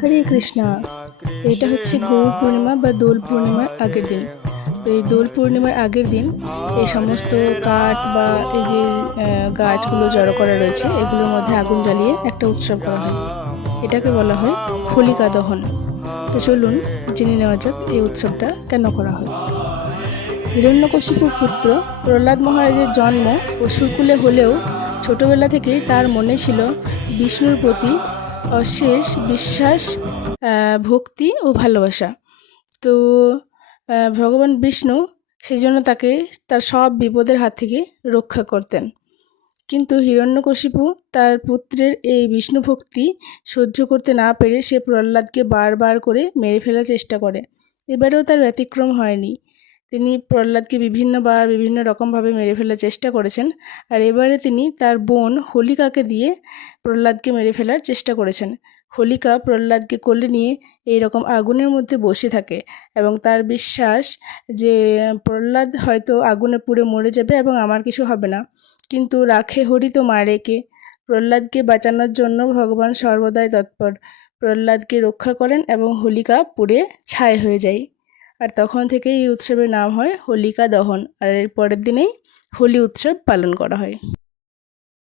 হরে কৃষ্ণা। তো এটা হচ্ছে গৌর পূর্ণিমা বা দোল পূর্ণিমার আগের দিন। তো এই দোল পূর্ণিমার আগের দিন এই সমস্ত কাঠ বা এই যে গাছগুলো জড়ো করা রয়েছে এগুলোর মধ্যে আগুন জ্বালিয়ে একটা উৎসব করা হয়। এটাকে বলা হয় হোলিকা দহন। তো চলুন জেনে নেওয়া যাক এই উৎসবটা কেন করা হয়। হিরণ্যকশিপুর পুত্র প্রহ্লাদ মহারাজের জন্ম অসুরকুলে হলেও ছোটবেলা থেকেই তার মনে ছিল বিষ্ণুর প্রতি অশেষ বিশ্বাস, ভক্তি ও ভালোবাসা। তো ভগবান বিষ্ণু সেই জন্য তাকে তার সব বিপদের হাত থেকে রক্ষা করতেন। কিন্তু হিরণ্যকশিপু তার পুত্রের এই বিষ্ণু ভক্তি সহ্য করতে না পেরে সে প্রহ্লাদকে বারবার করে মেরে ফেলার চেষ্টা করে। এবারেও তার ব্যতিক্রম হয়নি। তিনি প্রহ্লাদকে বিভিন্নবার বিভিন্ন রকমভাবে মেরে ফেলার চেষ্টা করেছেন। আর এবারে তিনি তার বোন হোলিকাকে দিয়ে প্রহ্লাদকে মেরে ফেলার চেষ্টা করেছেন। হোলিকা প্রহ্লাদকে কোলে নিয়ে এই রকম আগুনের মধ্যে বসে থাকে এবং তার বিশ্বাস যে প্রহ্লাদ হয়তো আগুনে পুড়ে মরে যাবে এবং আমার কিছু হবে না। কিন্তু রাখে হরি তো মারে কে। প্রহ্লাদকে বাঁচানোর জন্য ভগবান সর্বদাই তৎপর। প্রহ্লাদকে রক্ষা করেন এবং হোলিকা পুড়ে ছাই হয়ে যায়। আর তখন থেকেই এই উৎসবের নাম হয় হোলিকা দহন। আর এর পরের দিনেই হোলি উৎসব পালন করা হয়।